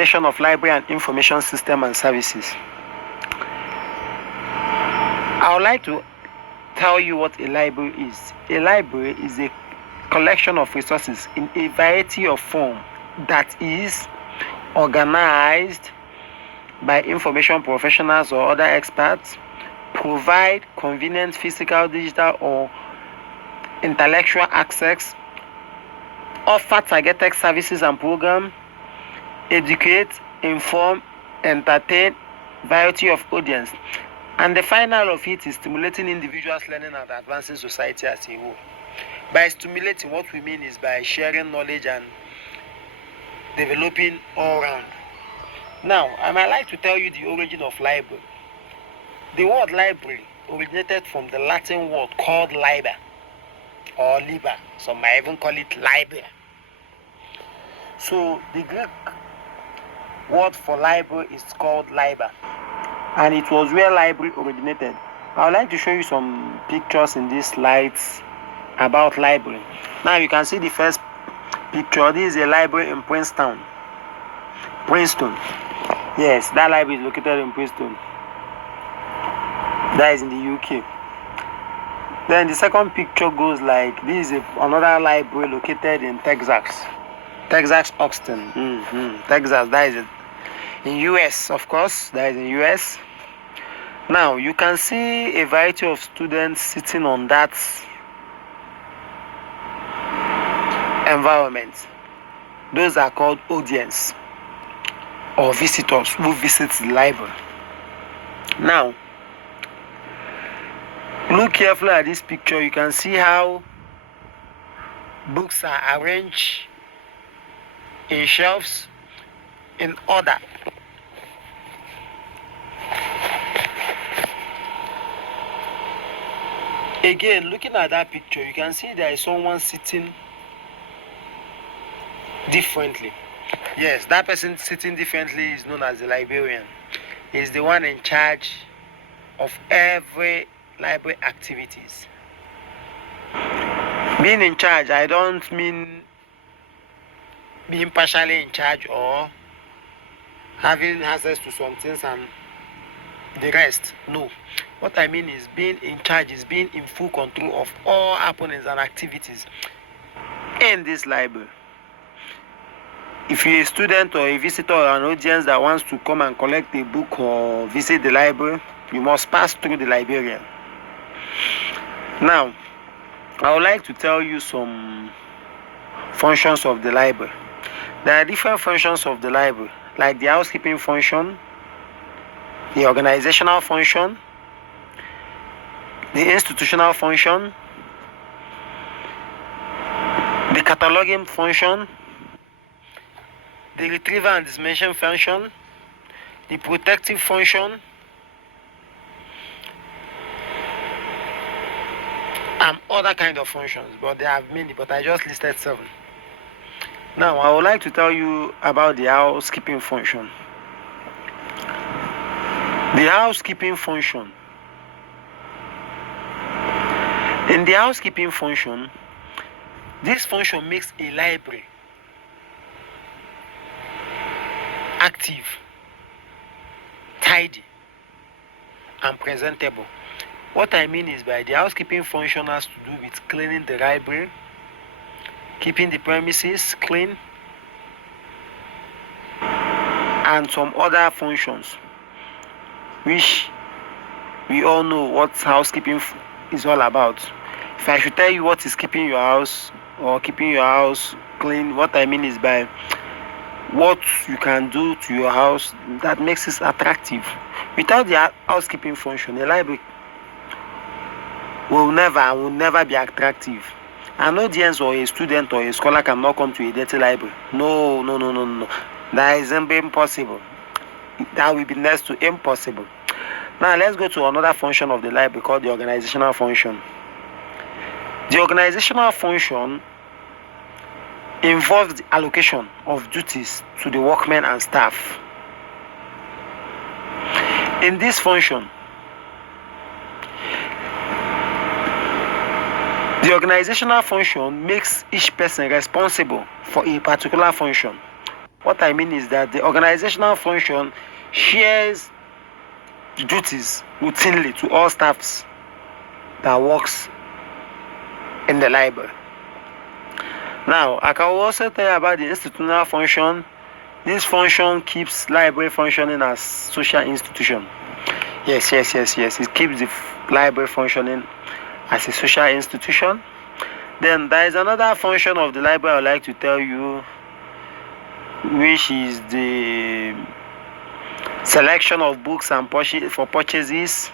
foundation of library and information system and services. I would like to tell you what a library is. A library is a collection of resources in a variety of form that is organized by information professionals or other experts, provide convenient physical, digital, or intellectual access, offer targeted services and programs, educate, inform, entertain variety of audience. And the final of it is stimulating individuals' learning and advancing society as a whole. By stimulating, what we mean is by sharing knowledge and developing all round. Now, I might like to tell you the origin of library. The word library originated from the Latin word called liber or liber. Some might even call it library. So the Greek word for library is called liber, and it was where library originated. I would like to show you some pictures in these slides about library. Now you can see the first picture. This is a library in Princeton. Yes, that library is located in Princeton. That is in the UK. Then the second picture goes like this is another library located in Texas, Austin, Texas. That is it. In US, of course, that is in US. Now you can see a variety of students sitting on that environment. Those are called audience or visitors who visit the library. Now look carefully at this picture. You can see how books are arranged in shelves in order. Again, looking at that picture, you can see there is someone sitting differently. Yes, that person sitting differently is known as the librarian. He is the one in charge of every library activities. Being in charge, I don't mean being partially in charge or having access to some things and the rest. No. What I mean is being in charge is being in full control of all happenings and activities in this library. If you're a student or a visitor or an audience that wants to come and collect a book or visit the library, you must pass through the librarian. Now, I would like to tell you some functions of the library. There are different functions of the library, like the housekeeping function, the organizational function, the institutional function, the cataloging function, the retrieval and dissemination function, the protective function, and other kind of functions, but there are many, but I just listed 7. Now I would like to tell you about the housekeeping function. The housekeeping function. In the housekeeping function, this function makes a library active, tidy, and presentable. What I mean is by the housekeeping function has to do with cleaning the library, keeping the premises clean, and some other functions, which we all know what housekeeping is all about. If I should tell you what is keeping your house or keeping your house clean, what I mean is by what you can do to your house that makes it attractive. Without the housekeeping function, a library will never be attractive. An audience or a student or a scholar cannot come to a dirty library. No. That is impossible. That will be next to impossible. Now let's go to another function of the library called the organizational function. The organizational function involves the allocation of duties to the workmen and staff. In this function, the organizational function makes each person responsible for a particular function. What I mean is that the organizational function shares duties routinely to all staffs that works in the library. Now, I can also tell you about the institutional function. This function keeps library functioning as social institution. Yes. It keeps the library functioning as a social institution. Then there is another function of the library I would like to tell you, which is the selection of books and for purchases.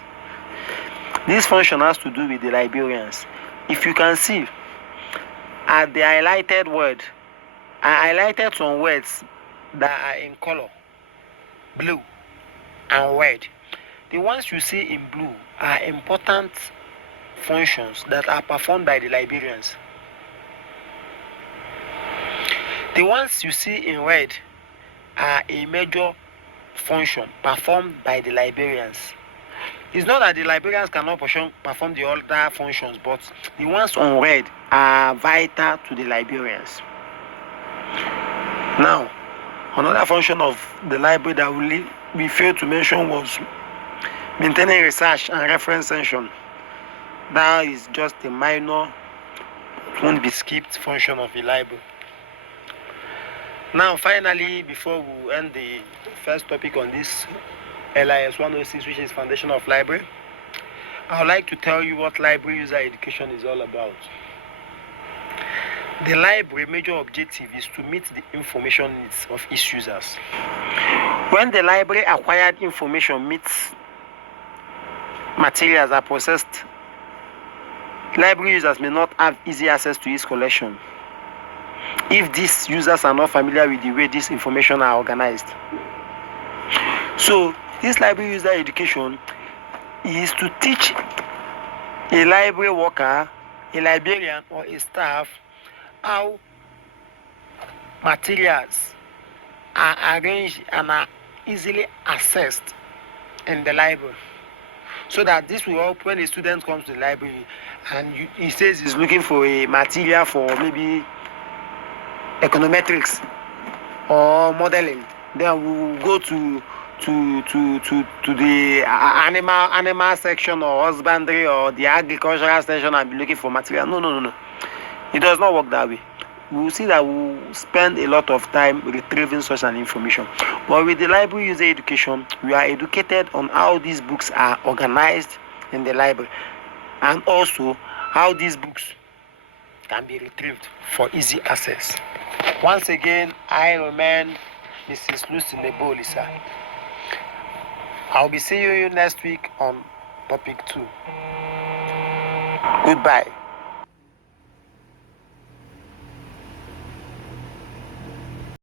This function has to do with the librarians. If you can see, at the highlighted word, I highlighted some words that are in color, blue and red. The ones you see in blue are important functions that are performed by the librarians. The ones you see in red are a major function performed by the librarians. It's not that the librarians cannot perform the other functions, but the ones on red are vital to the librarians. Now, another function of the library that we failed to mention was maintaining research and reference section. That is just a minor, won't be skipped function of the library. Now, finally, before we end the first topic on this Lis106, which is Foundation of Library, I would like to tell you what library user education is all about. The library major objective is to meet the information needs of its users. When the library acquired information meets materials are processed, library users may not have easy access to its collection if these users are not familiar with the way this information are organized. So this library user education is to teach a library worker, a librarian, or a staff how materials are arranged and are easily accessed in the library, so that this will help when a student comes to the library and he says he's looking for a material for maybe econometrics or modeling. Then we'll go to the animal section or husbandry or the agricultural section and be looking for material. No. It does not work that way. We will see that we will spend a lot of time retrieving such an information. But with the library user education, we are educated on how these books are organized in the library, and also how these books can be retrieved for easy access. Once again, I remain Mrs. Lis106. I'll be seeing you next week on topic 2. Goodbye.